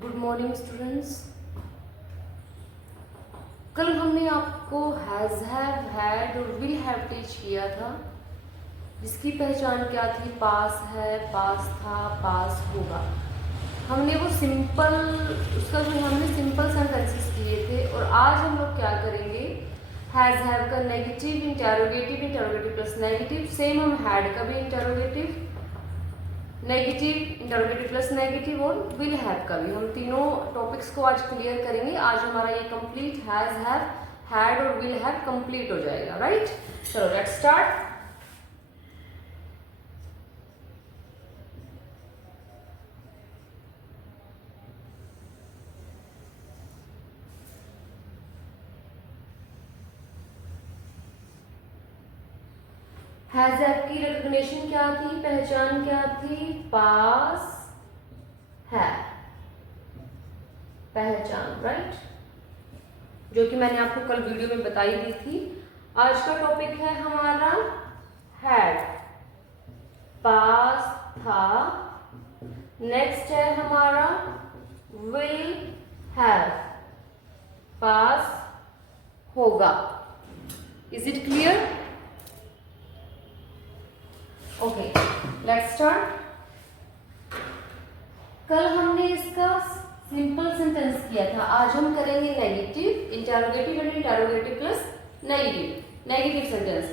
Good morning students. कल हमने आपको हैज़, हैव, हैड और विल हैव टीच किया था, जिसकी पहचान क्या थी? पास है, पास था, पास होगा। हमने वो सिंपल, उसका जो हमने सिंपल सेंटेंसेस किए थे। और आज हम लोग क्या करेंगे? हैज़, हैव का negative, interrogative, interrogative plus negative. Same हम हैड का भी interrogative, negative, interrogative plus negative और विल हैव का भी। हम तीनों टॉपिक्स को आज क्लियर करेंगे। आज हमारा ये कंप्लीट हैज, हैव, हैड और विल हैव कंप्लीट हो जाएगा। राइट, चलो लेट्स स्टार्ट। हैज, हैव की रिकॉग्निशन क्या थी? पहचान क्या थी? पास है पहचान। राइट, जो कि मैंने आपको कल वीडियो में बताई दी थी। आज का टॉपिक है हमारा हैड, पास था। नेक्स्ट है हमारा विल हैव, पास होगा। Is it clear? Okay, let's start. कल हमने इसका सिंपल सेंटेंस किया था, आज हम करेंगे negative, interrogative and interrogative plus negative sentence.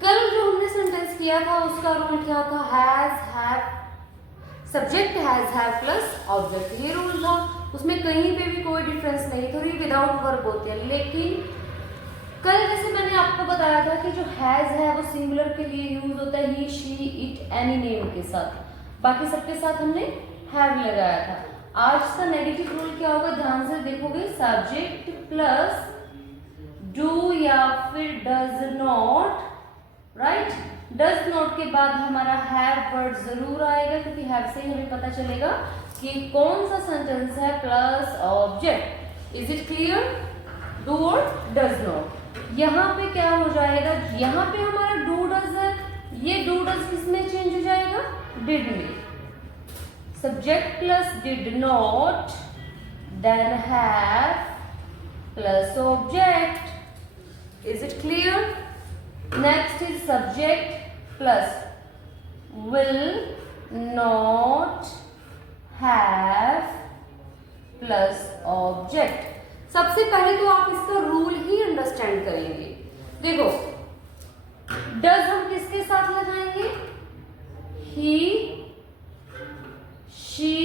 कल जो हमने सेंटेंस किया था उसका रूल क्या था? Has, have, subject has, have plus object, ये रूल था। उसमें कहीं पे भी कोई डिफरेंस नहीं, थोड़ी विदाउट वर्ब होती है। लेकिन कल जैसे मैंने आपको बताया था कि जो हैज है वो सिंगुलर के लिए यूज होता है, ही, शी, इट, एनी नेम के साथ। बाकी सबके साथ हमने हैव लगाया था। आज का नेगेटिव रूल क्या होगा? ध्यान से देखोगे, सब्जेक्ट प्लस डू या फिर does not. Right, does not के बाद हमारा हैव वर्ड जरूर आएगा, क्योंकि हैव से ही हमें पता चलेगा कि कौन सा सेंटेंस है, plus object. Is it clear? Do और डज नॉट। यहाँ पे क्या हो जाएगा? यहाँ पे हमारा डू डज है, ये डू डज किसमें चेंज हो जाएगा? डिड में। Subject plus did not, then have plus object. Is it clear? Next is subject plus will not have plus object. सबसे पहले तो आप इसका रूल ही अंडरस्टैंड करेंगे। देखो, डज हम किसके साथ लगाएंगे? ही, शी,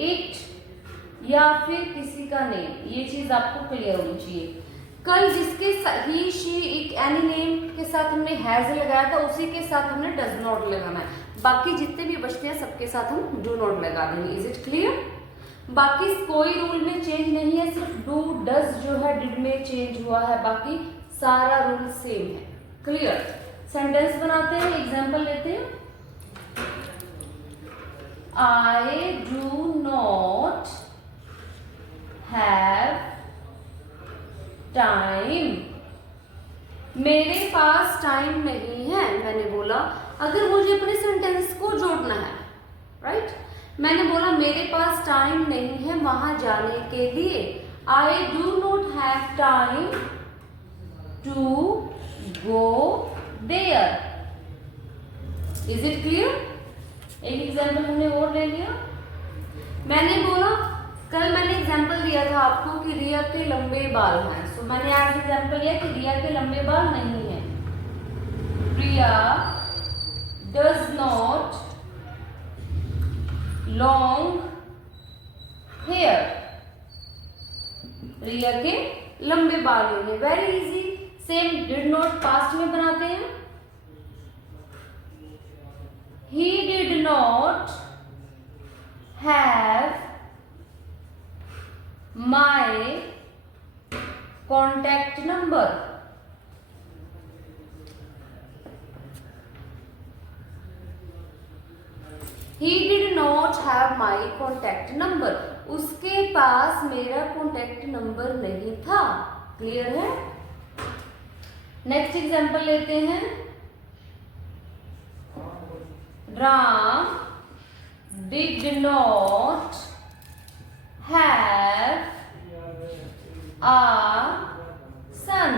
इट या फिर किसी का नेम। ये चीज आपको क्लियर होनी चाहिए। कल जिसके ही, शी, इट, एनी नेम के साथ हमने हैज लगाया था, उसी के साथ हमने डज नॉट लगाना है। बाकी जितने भी बचते हैं सबके साथ हम डू नॉट लगा देंगे। Is it clear? बाकी कोई रूल में चेंज नहीं है, सिर्फ डू डज जो है डिड में चेंज हुआ है, बाकी सारा रूल सेम है। क्लियर? सेंटेंस बनाते हैं, एग्जांपल लेते हैं। आई डू नॉट हैव टाइम। मेरे पास टाइम नहीं है, मैंने बोला। अगर मुझे अपने सेंटेंस को जोड़ना है, राइट, मैंने बोला मेरे पास टाइम नहीं है वहां जाने के लिए। I do not have time to go there. Is it clear? एक एग्जाम्पल हमने और ले लिया। मैंने बोला, कल मैंने एग्जाम्पल दिया था आपको कि रिया के लंबे बाल हैं। सो मैंने आज एग्जाम्पल लिया कि रिया के लंबे बाल नहीं है। रिया डज नॉट लॉन्ग हेयर। रिया के लंबे बाल नहीं है। Very easy. Same did not past में बनाते हैं। He did not have my contact number. He did not have my contact number. उसके पास मेरा कॉन्टैक्ट नंबर नहीं था। क्लियर है? नेक्स्ट एग्जांपल लेते हैं। Ram did not have a son.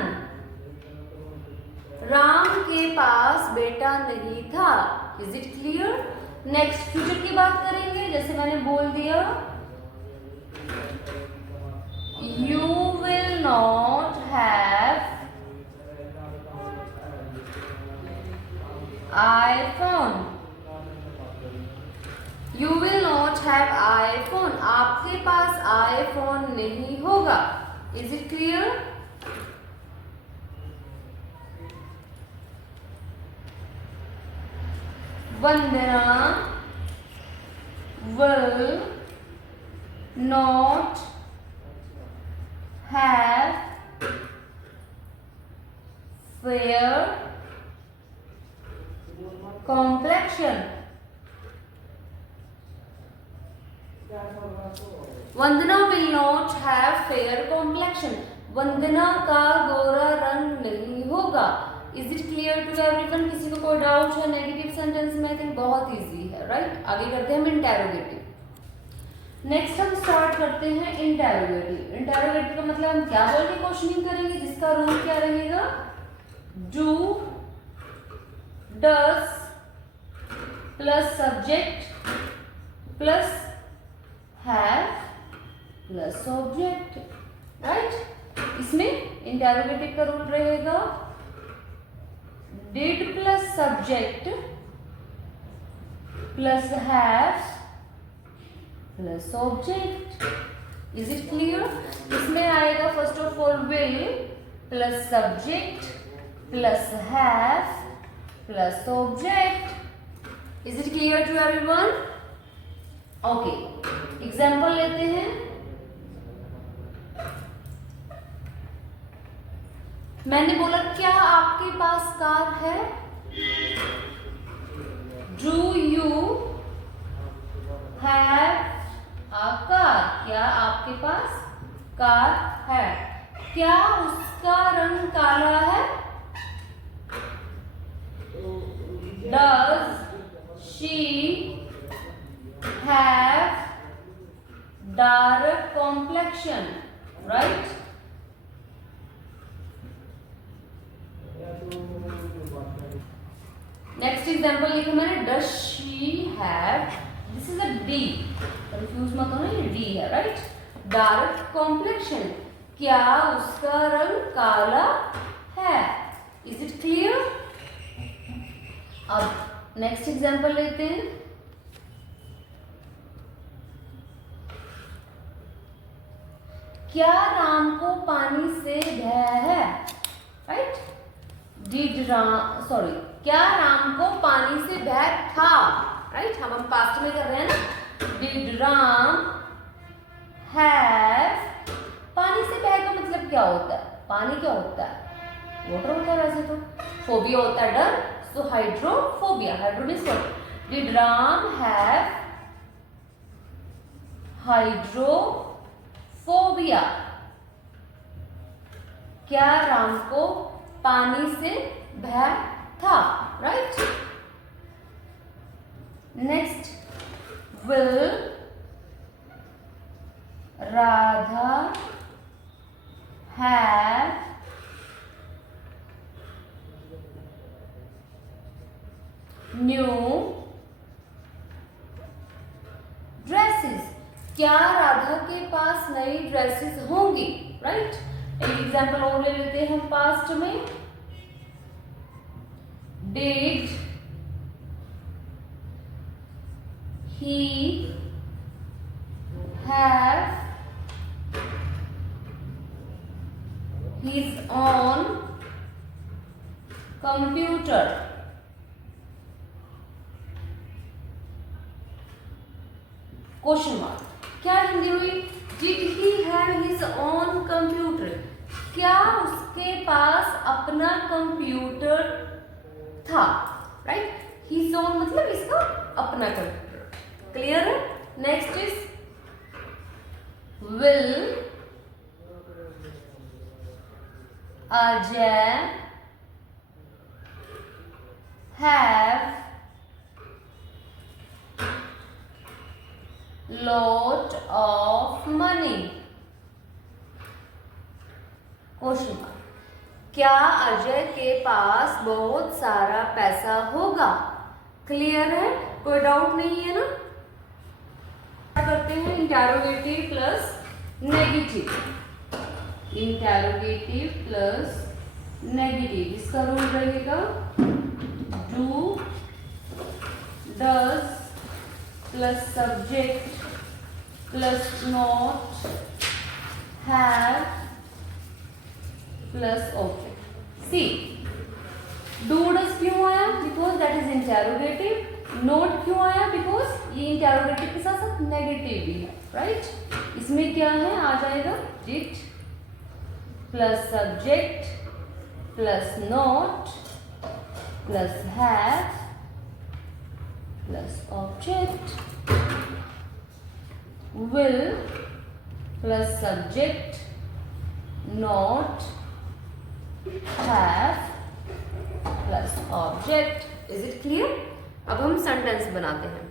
Ram के पास बेटा नहीं था. Is it clear? Next future की बात करेंगे. जैसे मैंने बोल दिया, you will not have iPhone. You will not have iPhone. आपके पास iPhone नहीं होगा. Is it clear? Vandana will not have fair complexion. Vandana will not have fair complexion. वंदना का गोरा रंग नहीं होगा. Is it clear to everyone? किसी को कोई डाउट है नेगेटिव सेंटेंस में? आई थिंक बहुत इजी है, राइट? आगे करते हैं हम इंटेरोगेटिव. नेक्स्ट हम स्टार्ट करते हैं इंटेरोगेटिव. इंटेरोगेटिव का मतलब हम क्या बोल के क्वेश्चनिंग करेंगे, जिसका रूल क्या रहेगा? Do, does plus subject plus have plus object, right? इसमें इंटेरोगेटिव का रूल रहेगा did plus subject plus have plus object. Is it clear? इसमें आएगा first of all will plus subject plus have plus object. Is it clear to everyone? Okay, example लेते हैं. मैंने बोला क्या आपके पास कार है? Do you have a car? क्या आपके पास कार है? क्या उसका रंग काला है? Does she have dark complexion, right? Next example लिखा मैंने, does she have, this is a D, confuse मत होना, ये डी है, राइट? डार्क कॉम्प्लेक्शन, क्या उसका रंग काला है? Is it clear? अब नेक्स्ट एग्जाम्पल लेते हैं. क्या राम को पानी से भय है? राइट? डिड राम, सॉरी, क्या राम को पानी से भय था? राइट? हम पास्ट में कर रहे हैं ना. डिड राम हैव, पानी से भय का मतलब क्या होता है? पानी क्या होता है? वाटर होता है वैसे तो. फोबिया होता है डर, so hydrophobia. Hydro means what? Did Ram have hydrophobia? क्या राम को पानी से भय था? Right? Next, will Radha have new dresses? क्या राधा के पास नई ड्रेसेस होंगी? राइट? एक एग्जाम्पल और ले लेते हैं हम पास्ट में. Did he have his own computer? Question mark. क्या हिंदी हुई? Did he have his own computer? क्या उसके पास अपना कंप्यूटर था? राइट? हिज ओन मतलब इसका अपना कंप्यूटर. क्लियर है? Next is will Ajay have lot of money. Question mark. क्या अजय के पास बहुत सारा पैसा होगा? क्लियर है, कोई डाउट नहीं है ना? करते हैं interrogative plus negative. Interrogative plus negative, इसका रूल रहेगा do, does plus subject plus not, have plus object. See, do does क्यों आया? Because that is interrogative. Not क्यों आया? बिकॉज ये इंटरोगेटिव के साथ साथ नेगेटिव भी है, राइट? इसमें क्या है? आ जाएगा did plus subject plus note plus have plus object, will plus subject note have plus object. Is it clear? अब हम सेंटेंस बनाते हैं।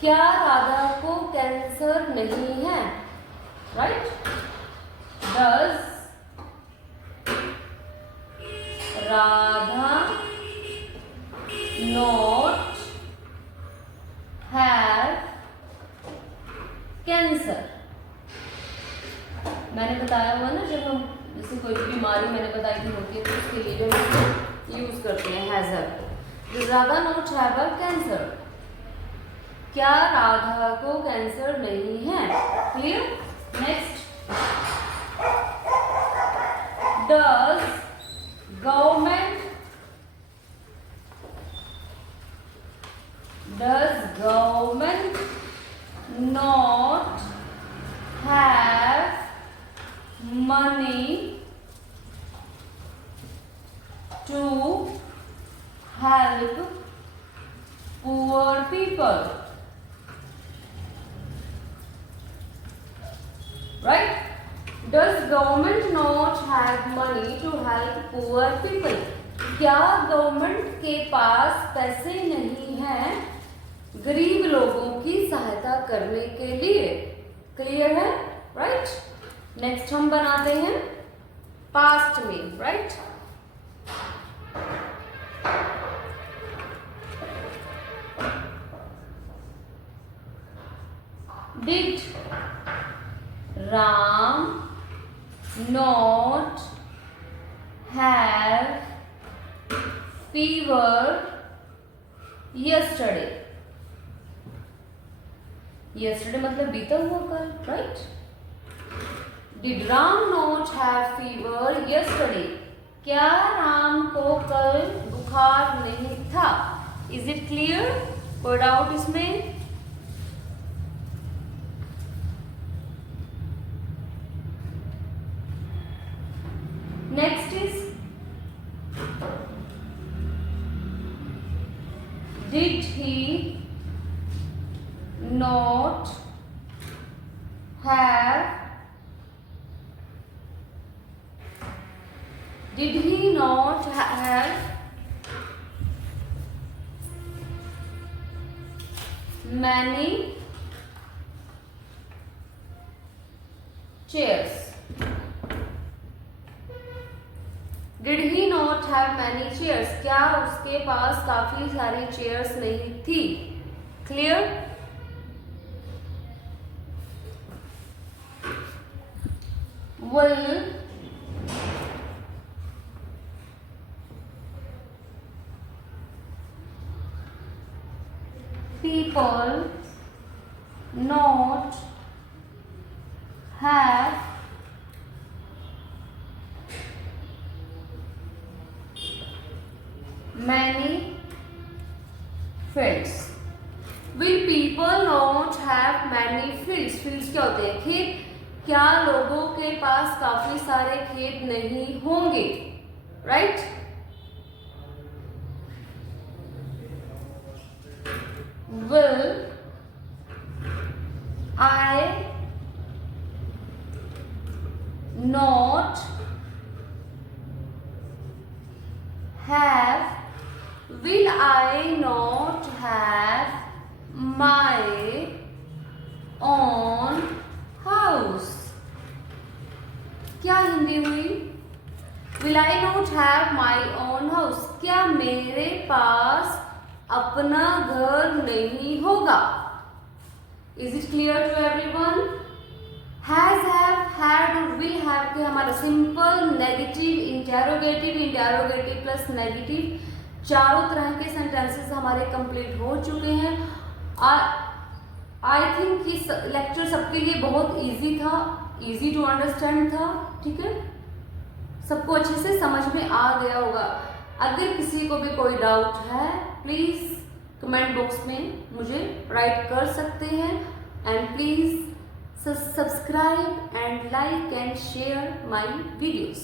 क्या राधा को कैंसर नहीं है? Right? Does Radha not have cancer? मैंने बताया हुआ ना, जब हम जैसे कोई भी बीमारी मैंने बताई थी होती है तो उसके लिए जो हम यूज करते हैं हैजर। Radha not have a cancer. क्या राधा को कैंसर नहीं है? Clear? Next, does government not have money to help poor people? Right? Does government not have money to help poor people? क्या गवर्नमेंट के पास पैसे नहीं हैं गरीब लोगों की सहायता करने के लिए? क्लियर है? राइट? नेक्स्ट हम बनाते हैं पास्ट में, right? Did Ram not have fever yesterday? Yesterday मतलब बीता हुआ कल, right? Did Ram not have fever yesterday? क्या राम को कल बुखार नहीं था? Is it clear? कोई डाउट इसमें? Next is did he not have Did he not have many chairs? Did he not have many chairs? क्या उसके पास काफी सारी चेयर्स नहीं थी? Clear? Will people not have many fields? Will people not have many fields? Fields क्या होते हैं? खेत। क्या लोगों के पास काफी सारे खेत नहीं होंगे? Right? Will I not have will I not have my own house? क्या हिंदी हुई? Will I not have my own house? क्या मेरे पास अपना घर नहीं होगा? Is it clear to everyone? Has, have, had और will have के हमारा simple, negative, interrogative plus negative चारों तरह के सेंटेंसेस हमारे कंप्लीट हो चुके हैं। आई थिंक इस लेक्चर सबके लिए बहुत इजी था, इजी टू अंडरस्टैंड था। ठीक है, सबको अच्छे से समझ में आ गया होगा। अगर किसी को भी कोई डाउट है प्लीज कमेंट बॉक्स में मुझे राइट कर सकते हैं। And please subscribe and like and share my videos.